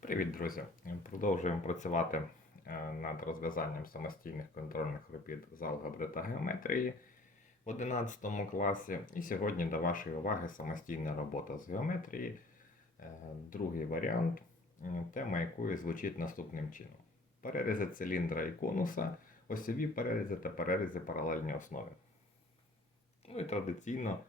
Привіт, друзі! Продовжуємо працювати е, над розв'язанням самостійних контрольних робіт з алгебри та геометрії в 11 класі. І сьогодні до вашої уваги самостійна робота з геометрії. Е, Другий варіант, тема якої звучить наступним чином: перерізи циліндра і конуса, осьові перерізи та перерізи паралельні основи. Ну і традиційно,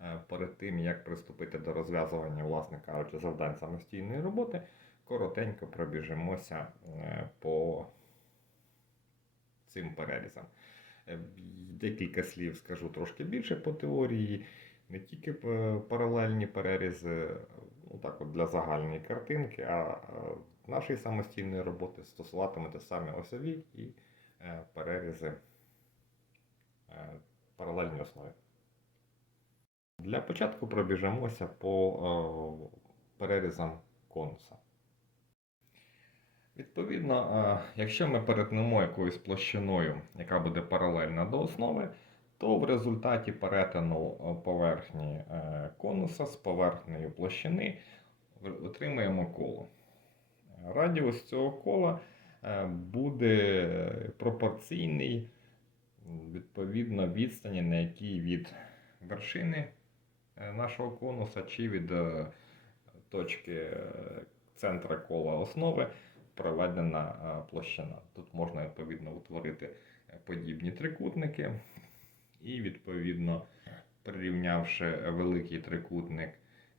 е, перед тим як приступити до розв'язування, власне кажучи, завдань самостійної роботи, коротенько пробіжимося е, по цим перерізам. Е, Декілька слів скажу трошки більше по теорії, не тільки е, паралельні перерізи, ну так от для загальної картинки, а нашої самостійної роботи стосуватимете саме осьові і перерізи паралельні основи. Для початку пробіжимося по перерізам конуса. Відповідно, е, якщо ми перетнемо якоюсь площиною, яка буде паралельна до основи, то в результаті перетину е, поверхні е, конуса з поверхнею площини отримаємо коло. Радіус цього кола буде пропорційний відповідно відстані, на якій від вершини нашого конуса чи від точки центра кола основи проведена е, площина. Тут можна відповідно утворити е, подібні трикутники, і відповідно, прирівнявши великий трикутник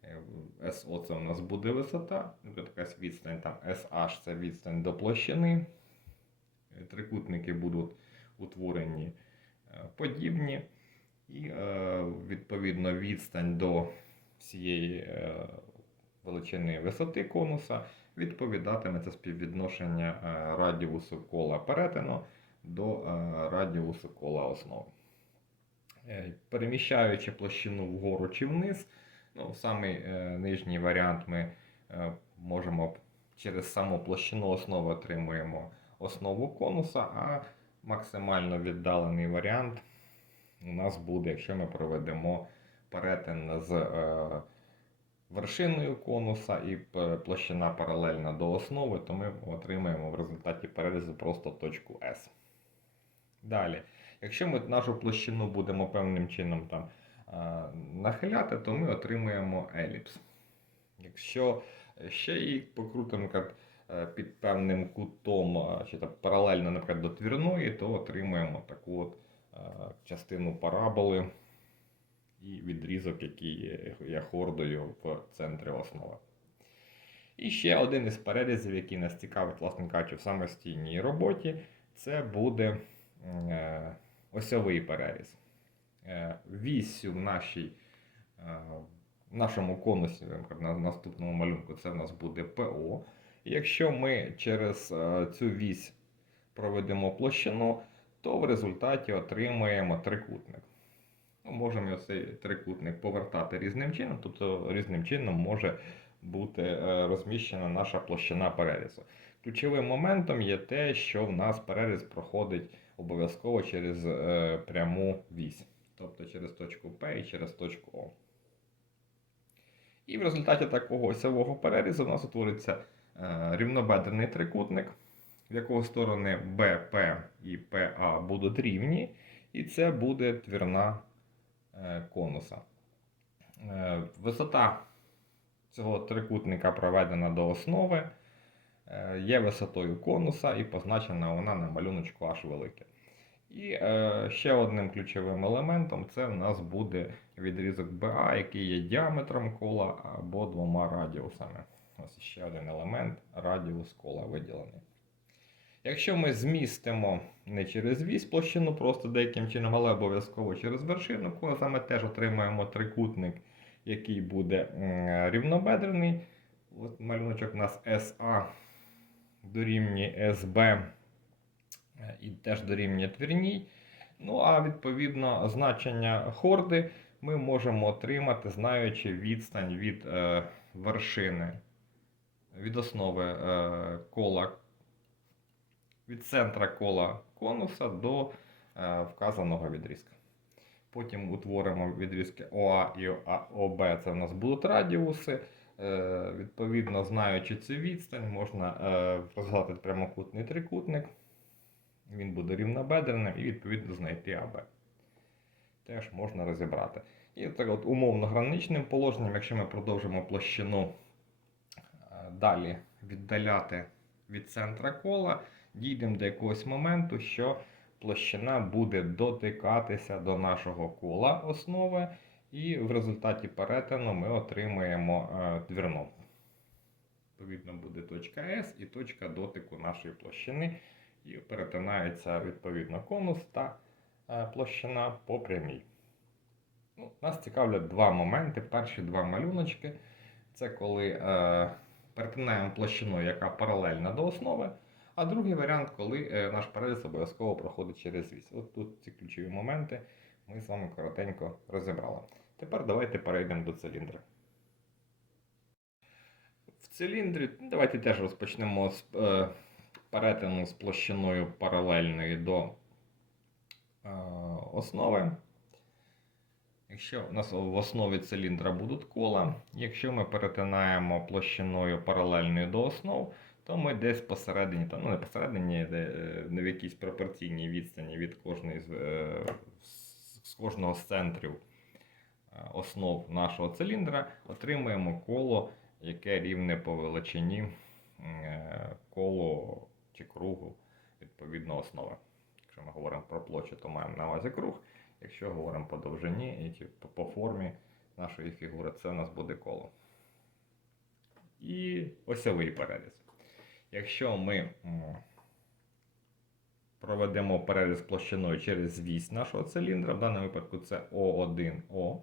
е, SO, це у нас буде висота, якась відстань, там SH це відстань до площини. Е, Трикутники будуть утворені е, подібні, і е, відповідно відстань до всієї е, величини висоти конуса відповідатиме це співвідношення е, радіусу кола перетину до е, радіусу кола основи. Е, Переміщаючи площину вгору чи вниз, ну, самий нижній варіант ми можемо через саму площину основи отримуємо основу конуса, а максимально віддалений варіант у нас буде, якщо ми проведемо перетин з вершиною конуса і площина паралельна до основи, то ми отримаємо в результаті перерізу просто точку S. Далі, якщо ми нашу площину будемо певним чином там е, нахиляти, то ми отримуємо еліпс. Якщо ще її покрутимо е, під певним кутом, е, чи так паралельно, наприклад, до твірної, то отримуємо таку от е, частину параболи і відрізок, який є- хордою в центрі основи. І ще один із перерізів, який нас цікавить, власне кажучи, в самостійній роботі, це буде е, осьовий переріз. Е, Віссю в нашій, е, в нашому конусі, на наступному малюнку, це в нас буде ПО. І якщо ми через цю вісь проведемо площину, то в результаті отримаємо трикутник. Можемо цей трикутник повертати різним чином, тобто різним чином може бути е, розміщена наша площина перерізу. Ключовим моментом є те, що в нас переріз проходить обов'язково через е, пряму вісь, тобто через точку P і через точку O. І в результаті такого осьового перерізу у нас утвориться е, рівнобедрений трикутник, в якого сторони BP і PA будуть рівні, і це буде твірна конуса. Е, Висота цього трикутника проведена до основи, е, є висотою конуса і позначена вона на малюночку аж велике. І е, ще одним ключовим елементом це в нас буде відрізок BA, який є діаметром кола або двома радіусами. Ось ще один елемент радіус кола виділений. Якщо ми змістимо не через вісь площину, просто деяким чином, але обов'язково через вершину кола, ми теж отримаємо трикутник, який буде рівнобедрений. От малюночок у нас SA дорівнює SB е, і теж дорівнює твірній. Ну, а відповідно значення хорди ми можемо отримати, знаючи відстань від е, вершини, від основи е, кола, від центра кола конуса до е, вказаного відрізка. Потім утворимо відрізки ОА і ОБ, це в нас будуть радіуси. Е, Відповідно, знаючи цю відстань, можна е, розгадати прямокутний трикутник. Він буде рівнобедреним і відповідно знайти АБ. Теж можна розібрати. І так от умовно граничним положенням, якщо ми продовжимо площину далі віддаляти від центра кола, дійдемо до якогось моменту, що площина буде дотикатися до нашого кола основи, і в результаті перетину ми отримаємо е, двірну. Відповідно, буде точка S і точка дотику нашої площини, і перетинаються відповідно конус та е, площина по прямій. Ну, нас цікавлять два моменти. Перші два малюночки це коли е, перетинаємо площину, яка паралельна до основи. А другий варіант, коли е, наш переріз обов'язково проходить через вісь. От тут ці ключові моменти ми з вами коротенько розібрали. Тепер давайте перейдемо до циліндра. В циліндрі давайте теж розпочнемо з е, перетину з площиною паралельною до е, основи. Якщо у нас в основі циліндра будуть кола, якщо ми перетинаємо площиною паралельною до основ, то ми десь посередині, там, ну не посередині, де, е, не в якійсь пропорційній відстані від кожної з, е, з- кожного з центрів е, основ нашого циліндра, отримуємо коло, яке рівне по величині коло чи кругу відповідно основи. Якщо ми говоримо про площу, то маємо на увазі круг. Якщо говоримо по довжині і по формі нашої фігури, це у нас буде коло. І осьовий переріз. Якщо ми проведемо переріз площиною через вісь нашого циліндра, в даному випадку це О1О,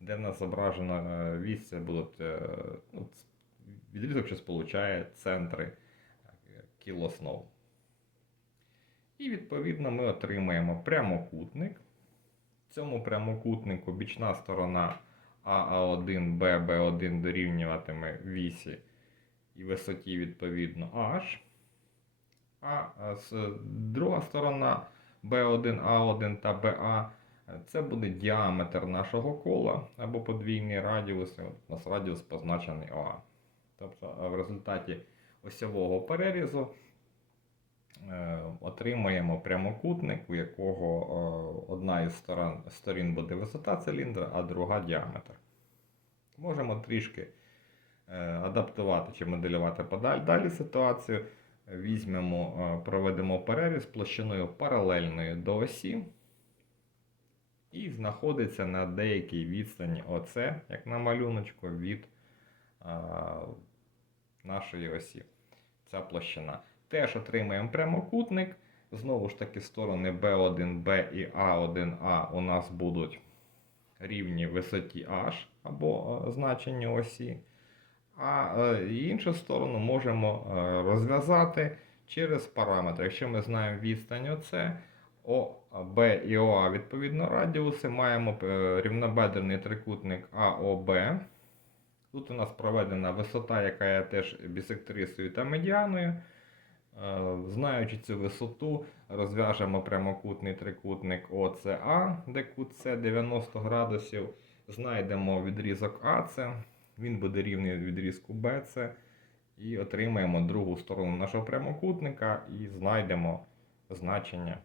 де в нас зображена е, вісь, це будуть е, ну, відрізок, що сполучає центри е, кіл основ. І відповідно ми отримаємо прямокутник. В цьому прямокутнику бічна сторона АА1, ББ1 дорівнюватиме вісі і висоті відповідно H. А з друга сторона B1, A1 та BA це буде діаметр нашого кола або подвійний радіус. У нас радіус позначений ОА. Тобто в результаті осьового перерізу е, отримаємо прямокутник, у якого е, одна із сторон, сторін буде висота циліндра, а друга діаметр. Можемо трішки адаптувати чи моделювати подаль далі ситуацію. Візьмемо, е, проведемо переріз площиною паралельною до осі. І знаходиться на деякій відстані оце, як на малюночку, від а, нашої осі. Ця площина. Теж отримаємо прямокутник. Знову ж таки, сторони B1B і A1A у нас будуть рівні висоті H або е, значенню осі. А е, іншу сторону можемо е, розв'язати через параметри. Якщо ми знаємо відстань ОЦ, О, Б і ОА відповідно радіуси, маємо е, рівнобедрений трикутник АОБ. Тут у нас проведена висота, яка є теж бісектрисою та медіаною. Знаючи цю висоту, розв'яжемо прямокутний трикутник ОЦА, де кут С 90 градусів. Знайдемо відрізок АЦ, він буде рівний відрізку БЦ. І отримаємо другу сторону нашого прямокутника і знайдемо значення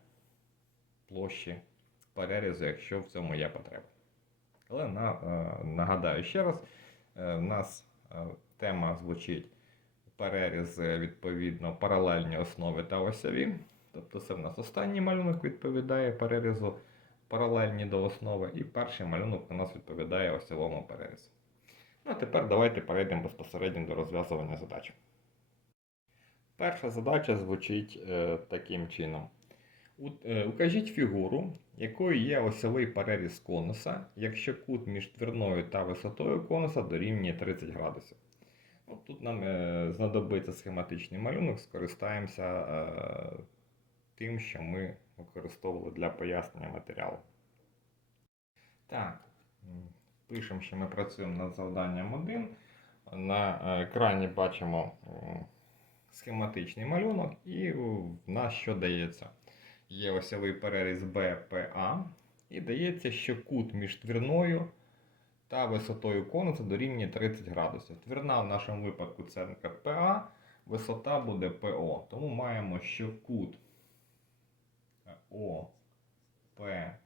площі перерізу, якщо в цьому є потреба. Але е, нагадаю ще раз, е, в нас е, тема звучить переріз відповідно паралельні основи та осьові. Тобто це в нас останній малюнок відповідає перерізу паралельні до основи, і перший малюнок у нас відповідає осьовому перерізу. Ну а тепер давайте перейдемо безпосередньо до розв'язування задач. Перша задача звучить е, таким чином. У- е, Укажіть фігуру, якою є осьовий переріз конуса, якщо кут між твірною та висотою конуса дорівнює 30 градусів. Ну, тут нам е, знадобиться схематичний малюнок, скористаємося е, тим, що ми використовували для пояснення матеріалу. Так, пишемо, що ми працюємо над завданням 1. На екрані бачимо схематичний малюнок, і в нас що дається? Є осьовий переріз БПА, і дається, що кут між твірною та висотою конуса дорівнює 30 градусів. Твірна в нашому випадку це ПА, висота буде ПО. Тому маємо, що кут ОПА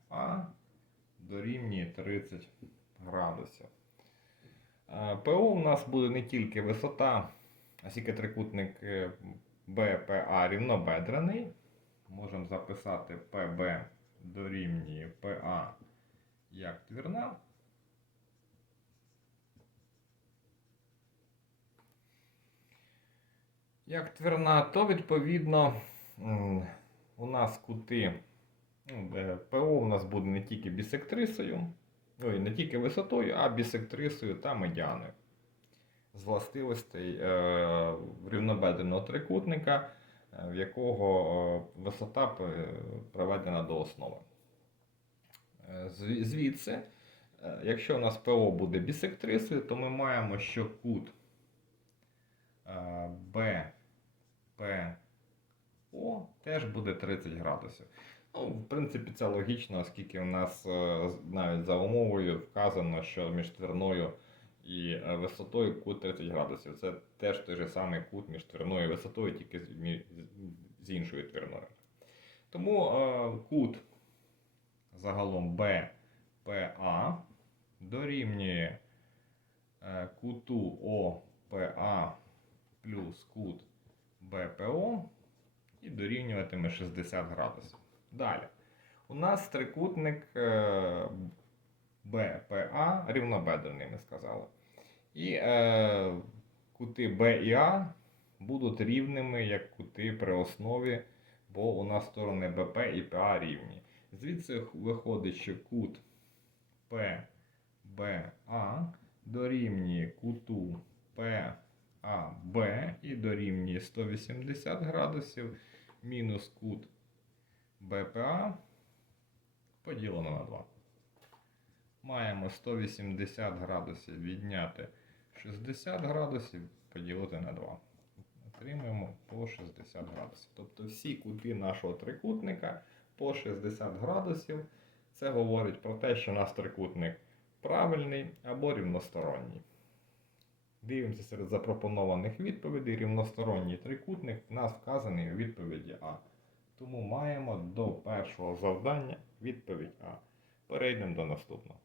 дорівнює 30 градусів. Е, ПО у нас буде не тільки висота, оскільки трикутник е, БПА рівнобедрений. Можемо записати ПБ дорівнює ПА як твірна. Як твірна, то відповідно у нас кути ну, ПО у нас буде не тільки бісектрисою, ой, не тільки висотою, а бісектрисою та медіаною. З властивостей е, рівнобедреного трикутника, е, в якого е, висота п- приведена до основи. Е, Звідси, е, якщо у нас ПО буде бісектрисою, то ми маємо, що кут е, БПО теж буде 30 градусів. Ну, в принципі, це логічно, оскільки у нас е, навіть за умовою вказано, що між твірною і е, висотою кут 30 градусів. Це теж той же самий кут між твірною і висотою, тільки з, іншою твірною. Тому е, кут загалом БПА дорівнює куту ОПА плюс кут БПО і дорівнюватиме 60 градусів. Далі. У нас трикутник е, БПА рівнобедрений, ми сказали. І е, кути Б і А будуть рівними як кути при основі, бо у нас сторони БП і ПА рівні. Звідси виходить, що кут ПБА дорівнює куту ПАБ і дорівнює 180 градусів мінус кут БПА поділено на 2. Маємо 180 градусів відняти 60 градусів поділити на 2. Отримуємо по 60 градусів. Тобто всі кути нашого трикутника по 60 градусів. Це говорить про те, що наш трикутник правильний або рівносторонній. Дивимося серед запропонованих відповідей. Рівносторонній трикутник в нас вказаний у відповіді А. Тому маємо до першого завдання відповідь А. Перейдемо до наступного.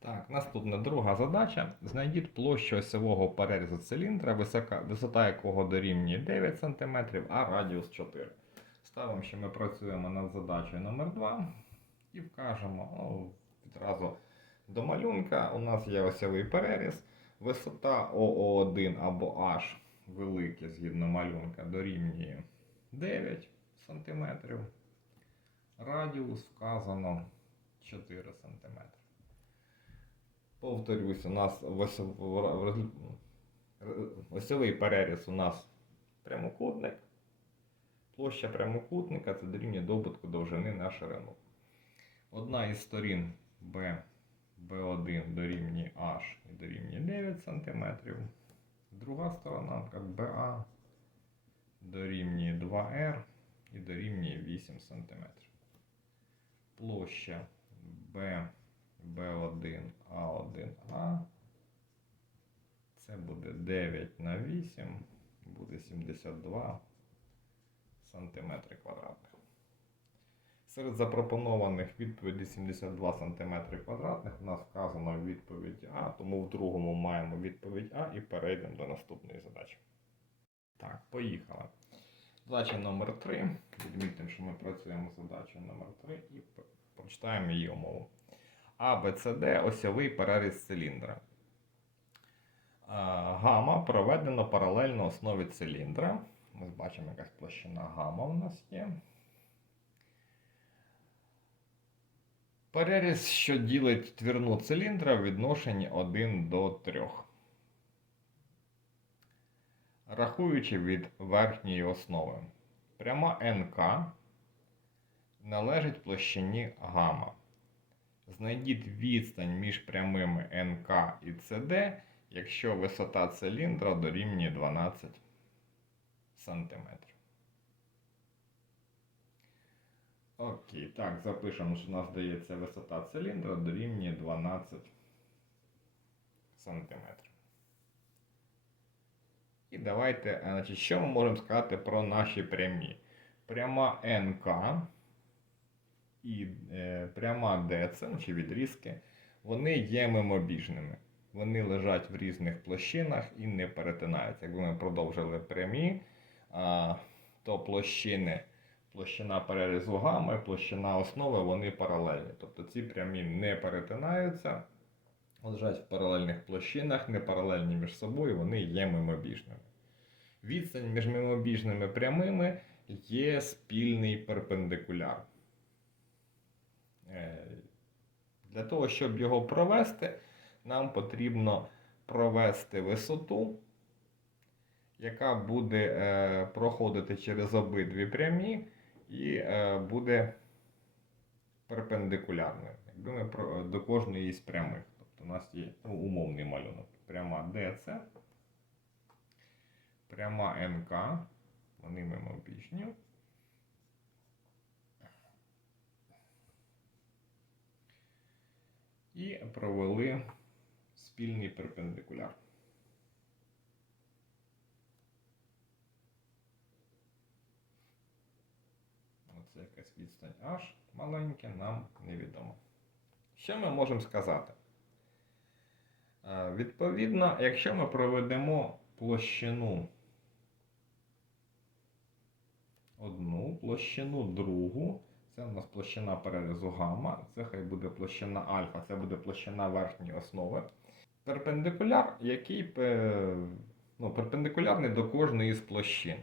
Так, наступна друга задача. Знайдіть площу осьового перерізу циліндра, висока, висота якого дорівнює 9 см, а радіус 4 Ставимо, що ми працюємо над задачею номер 2 і вкажемо ну, відразу до малюнка. У нас є осьовий переріз. Висота ОО1 або H велике згідно малюнка дорівнює 9 см. Радіус вказано 4 см. Повторюсь, у нас осьовий переріз у нас прямокутник. Площа прямокутника це дорівнює добутку довжини на ширину. Одна із сторін B, B1 дорівнює H і дорівнює 9 см. Друга сторона BA дорівнює 2R і дорівнює 8 см. Площа B, B1, A1A. Це буде 9 на 8, буде 72 сантиметри квадратних. Серед запропонованих відповідей 72 см квадратних у нас вказано відповідь А, тому в другому маємо відповідь А і перейдемо до наступної задачі. Так, поїхали. Задача номер 3. Відмітимо, що ми працюємо з задачею номер 3 і прочитаємо її умову. А, Б, С, Д осьовий переріз циліндра. Гама проведено паралельно основі циліндра. Ми бачимо, якась площина гама у нас є. Переріз, що ділить твірну циліндра в відношенні 1 до 3. Рахуючи від верхньої основи, пряма НК належить площині гама. Знайдіть відстань між прямими НК і ЦД, якщо висота циліндра дорівнює 12 см. Окей, так, запишемо, що у нас дається висота циліндра дорівнює 12 см. І давайте, значить, що ми можемо сказати про наші прямі? Пряма НК і е, пряма ДЦ, чи відрізки, вони є мимобіжними. Вони лежать в різних площинах і не перетинаються. Якби ми продовжили прямі, а, то площини, площина перерізу гами, площина основи, вони паралельні. Тобто ці прямі не перетинаються, лежать в паралельних площинах, не паралельні між собою, вони є мимобіжними. Відстань між мимобіжними прямими є спільний перпендикуляр. Е, Для того, щоб його провести, нам потрібно провести висоту, яка буде е, проходити через обидві прямі і е, буде перпендикулярною. Якби ми до кожної із прямих. У нас є ну, умовний малюнок. Пряма DC, пряма НК, вони мимобічні. І провели спільний перпендикуляр. Оце якась відстань H маленька, нам невідомо. Що ми можемо сказати? Е, Відповідно, якщо ми проведемо площину одну, площину другу, це у нас площина перерізу гамма, це хай буде площина альфа, це буде площина верхньої основи. Перпендикуляр, який е, ну, перпендикулярний до кожної з площин.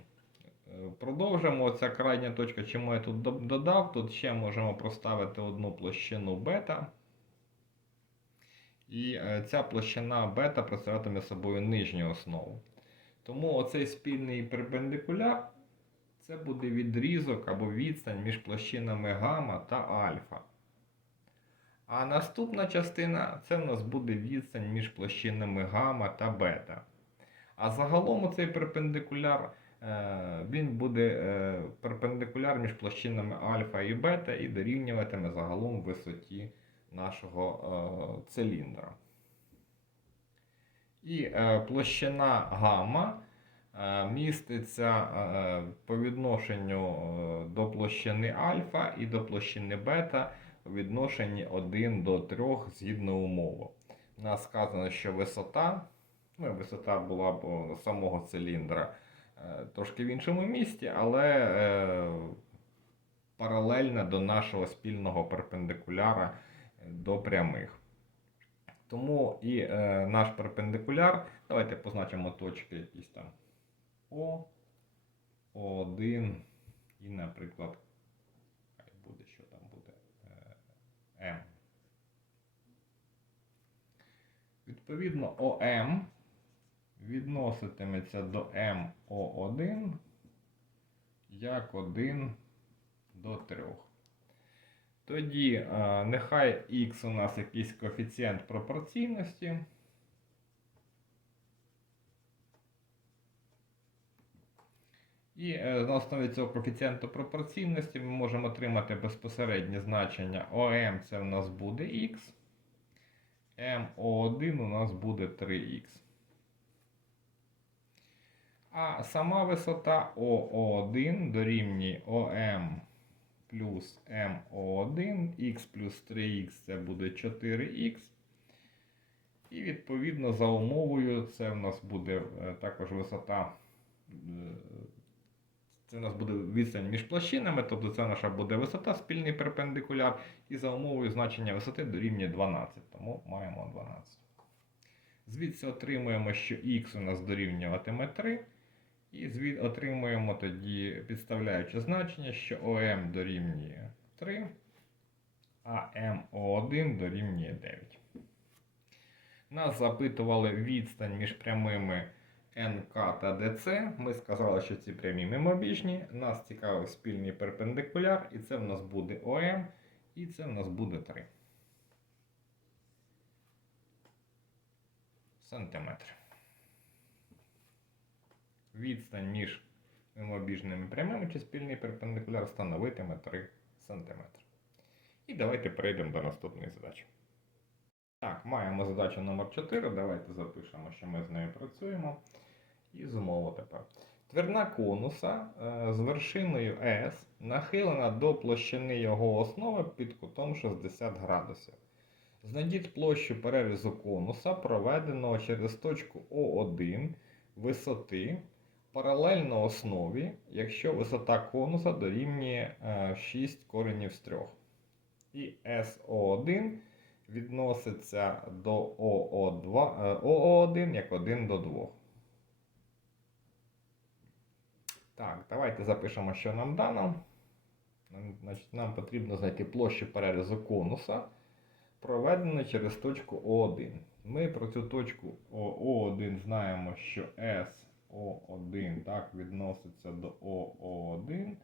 Е, Продовжимо ця крайня точка, чому я тут додав. Тут ще можемо проставити одну площину бета. І е, ця площина бета представлятиме собою нижню основу. Тому оцей спільний перпендикуляр це буде відрізок або відстань між площинами гамма та альфа. А наступна частина це в нас буде відстань між площинами гамма та бета. А загалом цей перпендикуляр е, він буде е, перпендикуляр між площинами альфа і бета і дорівнюватиме загалом висоті нашого е, циліндра. І е, площина гамма е, міститься по відношенню до площини альфа і до площини бета у відношенні 1 до 3 згідно умови. У нас сказано, що висота, ну, висота була б самого циліндра трошки в іншому місці, але паралельна до нашого спільного перпендикуляра до прямих. Тому і е, наш перпендикуляр, давайте позначимо точки якісь там О, О1 і, наприклад, хай буде, що там буде е, М. Відповідно, ОМ відноситиметься до МО1 як 1 до 3. Тоді е, нехай х у нас якийсь коефіцієнт пропорційності. І е, на основі цього коефіцієнту пропорційності ми можемо отримати безпосереднє значення ОМ це у нас буде х, МО1 у нас буде 3х. А сама висота ОО1 дорівнює ОМ плюс МО1, х плюс 3х це буде 4х. І відповідно за умовою це в нас буде е, також висота. е, Це у нас буде відстань між площинами, тобто це наша буде висота, спільний перпендикуляр, і за умовою значення висоти дорівнює 12, тому маємо 12. Звідси отримуємо, що х у нас дорівнюватиме 3. І звід отримуємо тоді підставляючи значення, що ОМ дорівнює 3, а МО1 дорівнює 9. Нас запитували відстань між прямими НК та ДЦ. Ми сказали, що ці прямі мимобіжні. Нас цікавив спільний перпендикуляр, і це в нас буде ОМ, і це в нас буде 3 сантиметри. Відстань між мимобіжними прямими чи спільний перпендикуляр становитиме 3 см. І давайте перейдемо до наступної задачі. Так, маємо задачу номер 4. Давайте запишемо, що ми з нею працюємо. І зумову тепер. Твірна конуса е, з вершиною S нахилена до площини його основи під кутом 60 градусів. Знайдіть площу перерізу конуса, проведеного через точку О1 висоти паралельно основі, якщо висота конуса дорівнює е, 6 коренів з 3. І SO1 відноситься до ОО2, е, ОО1 як 1 до 2. Так, давайте запишемо, що нам дано. Значить, нам потрібно знайти площу перерізу конуса, проведену через точку О1. Ми про цю точку О1 знаємо, що SO1 так, відноситься до ОО1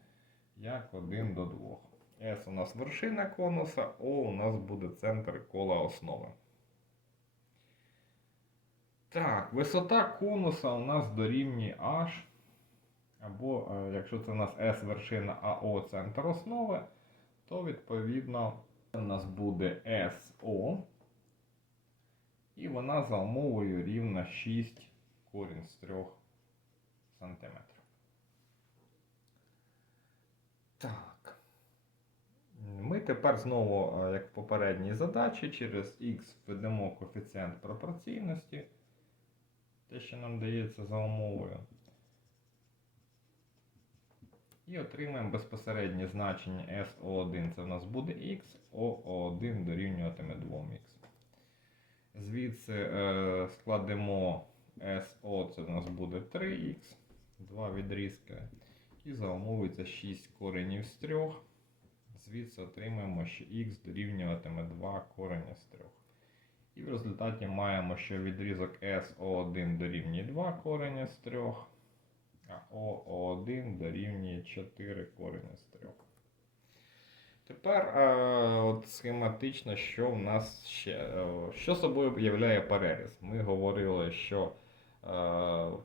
як 1 до 2. S у нас вершина конуса, O у нас буде центр кола основи. Так, висота конуса у нас дорівнює H. Або, е, якщо це у нас S вершина, а O центр основи, то відповідно у нас буде SO. І вона за умовою рівна 6 корінь з 3 см. Так. Ми тепер знову, е, як в попередній задачі, через x введемо коефіцієнт пропорційності, те, що нам дається за умовою. І отримаємо безпосереднє значення SO1, це в нас буде x, OO1 дорівнюватиме 2х. Звідси е, складемо SO, це в нас буде 3х, 2 відрізки. І за 6 коренів з 3. Звідси отримаємо, що х дорівнюватиме 2 корення з 3. І в результаті маємо, що відрізок SO1 дорівнює 2 корення з 3, а OO1 дорівнює 4 корення з 3. Тепер е, от схематично, що в нас ще. Е, що собою являє переріз? Ми говорили, що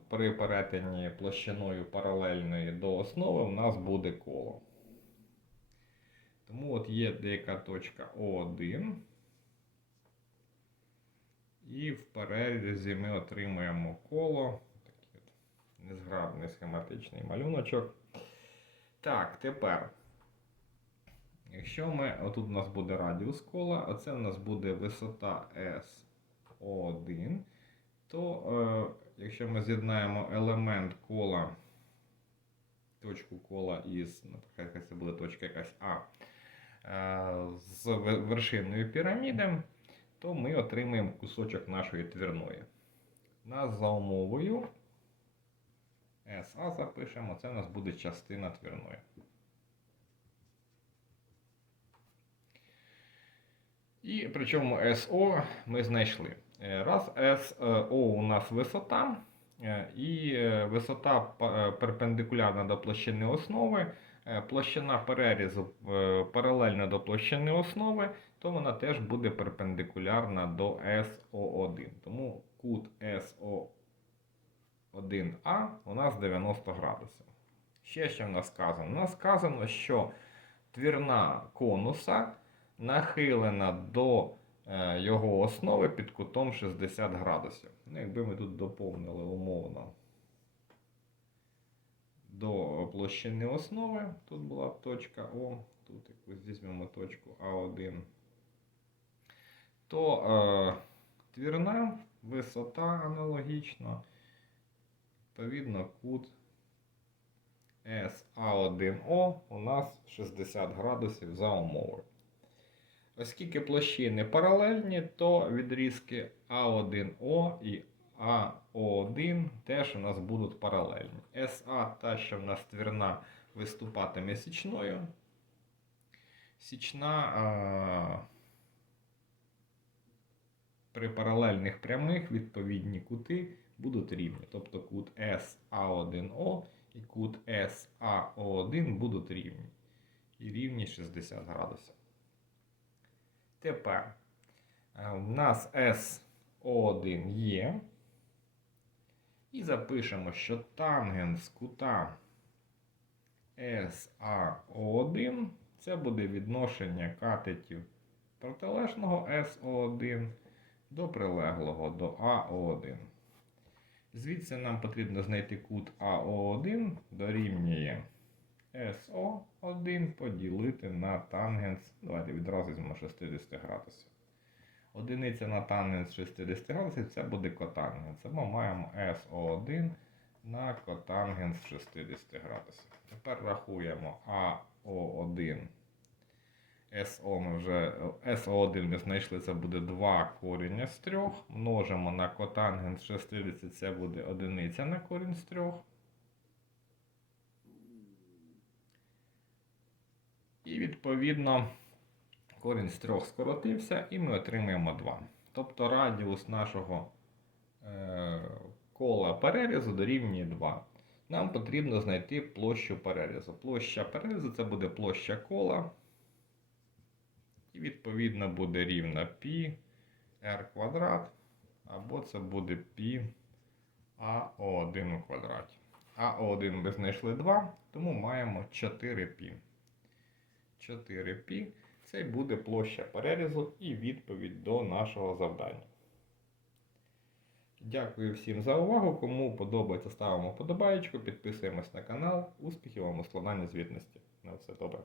при перетині площиною паралельної до основи в нас буде коло. Тому от є деяка точка О1. І в перерізі ми отримуємо коло. Такий от незграбний схематичний малюночок. Так, тепер. Якщо ми, отут у нас буде радіус кола, оце у нас буде висота SO1, то е, якщо ми з'єднаємо елемент кола, точку кола із, наприклад, це буде точка якась А, е, з ве- вершиною піраміди, то ми отримаємо кусочок нашої твірної. Нас за умовою SA запишемо, це у нас буде частина твірної. І причому SO ми знайшли. Е, Раз SO у нас висота, е, і е, висота е, перпендикулярна до площини основи, е, площина перерізу е, паралельна до площини основи, то вона теж буде перпендикулярна до SO1. Тому кут SO1A у нас 90 градусів. Ще що в нас сказано? У нас сказано, що твірна конуса нахилена до е, його основи під кутом 60 градусів. Ну, якби ми тут доповнили умовно до площини основи, тут була б точка О, тут якусь візьмемо точку А1, то е, твірна висота аналогічно, відповідно, кут SA1O у нас 60 градусів за умовою. Оскільки площини паралельні, то відрізки А1О і АО1 теж у нас будуть паралельні. СА, та, що в нас твірна, виступатиме січною. Січна а, при паралельних прямих відповідні кути будуть рівні. Тобто кут СА1О і кут САО1 будуть рівні. І рівні 60 градусів. Тепер е, у нас SO1 є. І запишемо, що тангенс кута SAO1 це буде відношення катетів протилежного SO1 до прилеглого до АО1. Звідси нам потрібно знайти кут АО1 дорівнює СО1 поділити на тангенс. Давайте відразу візьмемо 60 градусів. Одиниця на тангенс 60 градусів це буде котангенс. Ми маємо СО1 на котангенс 60 градусів. Тепер рахуємо АО1. СО ми вже СО1 ми знайшли, це буде 2 коріння з 3. Множимо на котангенс 60, це буде одиниця на корінь з 3. відповідно корінь з 3 скоротився, і ми отримаємо 2. Тобто радіус нашого е, кола перерізу дорівнює 2. Нам потрібно знайти площу перерізу. Площа перерізу це буде площа кола. І відповідно буде рівна π r квадрат, або це буде π АО1 у квадраті. АО1 ми знайшли 2, тому маємо 4π. 4π це буде площа перерізу і відповідь до нашого завдання. Дякую всім за увагу. Кому подобається, ставимо подобаєчку, підписуємось на канал. Успіхів вам у складанні звітності. На все добре.